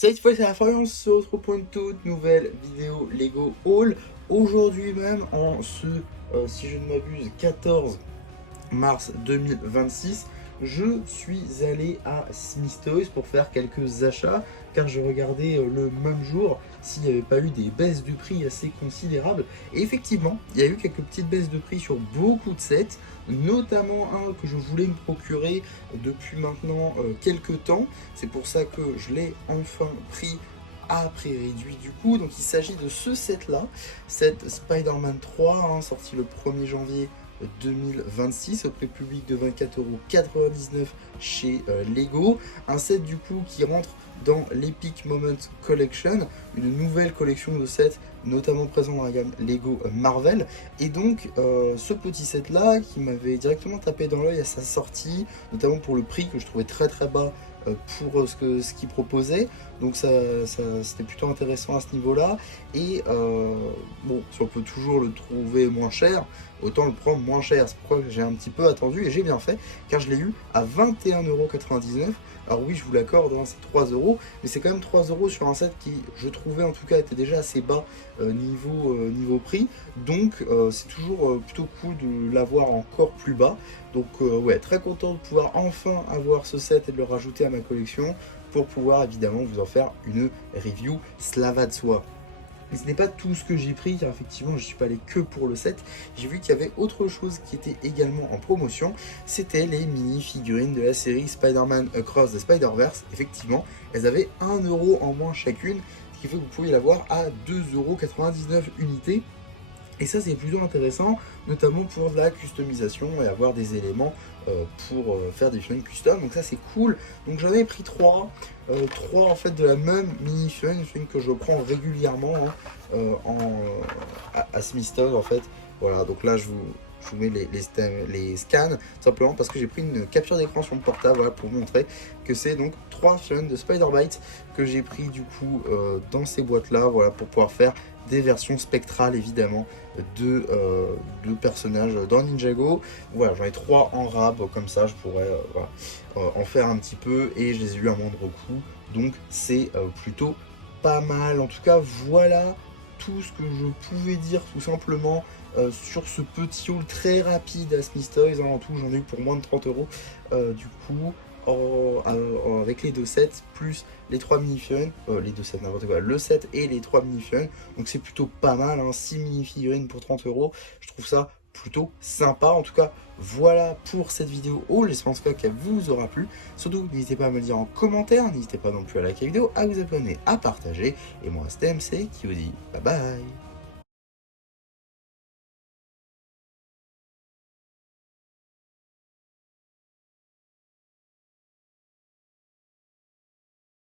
Cette fois c'est la fin, on se retrouve pour une toute nouvelle vidéo Lego Haul. Aujourd'hui même, si je ne m'abuse, 14 mars 2026, je suis allé à Smith Toys pour faire quelques achats car je regardais le même jour s'il n'y avait pas eu des baisses de prix assez considérables. Et effectivement, il y a eu quelques petites baisses de prix sur beaucoup de sets, notamment un que je voulais me procurer depuis maintenant quelques temps. C'est pour ça que je l'ai enfin pris à prix réduit du coup. Donc il s'agit de ce set là, set Spider-Man 3, sorti le 1er janvier 2026 au prix public de 24,99 € chez Lego. Un set du coup qui rentre dans l'Epic Moment Collection, une nouvelle collection de sets notamment présent dans la gamme Lego Marvel. Et donc ce petit set là qui m'avait directement tapé dans l'œil à sa sortie, notamment pour le prix que je trouvais très très bas pour ce qu'il proposait. Donc c'était plutôt intéressant à ce niveau-là. Et bon, si on peut toujours le trouver moins cher, autant le prendre moins cher. C'est pourquoi j'ai un petit peu attendu et j'ai bien fait, car je l'ai eu à 21,99 €. Alors oui, je vous l'accorde, c'est 3 €, mais c'est quand même 3 € sur un set qui, je trouvais en tout cas, était déjà assez bas niveau prix. Donc c'est toujours plutôt cool de l'avoir encore plus bas. Donc ouais, très content de pouvoir enfin avoir ce set et de le rajouter à ma collection pour pouvoir évidemment vous en faire une review, cela va de soi. Mais ce n'est pas tout ce que j'ai pris, car effectivement je ne suis pas allé que pour le set. J'ai vu qu'il y avait autre chose qui était également en promotion, c'était les mini-figurines de la série Spider-Man Across the Spider-Verse. Effectivement, elles avaient 1 € en moins chacune, ce qui fait que vous pouvez l'avoir à 2,99 € unités. Et ça c'est plutôt intéressant, notamment pour de la customisation et avoir des éléments pour faire des figurines custom. Donc ça c'est cool. Donc j'en ai pris 3 en fait de la même mini figurine que je prends régulièrement à Smith Toys en fait. Voilà, donc là je vous mets les scans, simplement parce que j'ai pris une capture d'écran sur mon portable, voilà, pour montrer que c'est donc 3 figurines de Spider-Bite que j'ai pris du coup dans ces boîtes là, voilà, pour pouvoir faire des versions spectrales évidemment de personnages dans Ninjago. Voilà, j'en ai 3 en rab, comme ça je pourrais voilà, en faire un petit peu, et je les ai eu à moindre coût, donc c'est plutôt pas mal. En tout cas, voilà tout ce que je pouvais dire tout simplement sur ce petit haul très rapide à Smith Toys. En tout, j'en ai eu pour moins de 30 € du coup. Avec les deux sets plus les 3 mini-figurines, les deux sets n'importe quoi, le set et les 3 mini-figurines, donc c'est plutôt pas mal, 6 mini-figurines pour 30 €, je trouve ça plutôt sympa. En tout cas, voilà pour cette vidéo haul, j'espère qu'elle vous aura plu. Surtout, n'hésitez pas à me le dire en commentaire, n'hésitez pas non plus à liker la vidéo, à vous abonner, à partager, et moi c'était MC qui vous dit bye bye.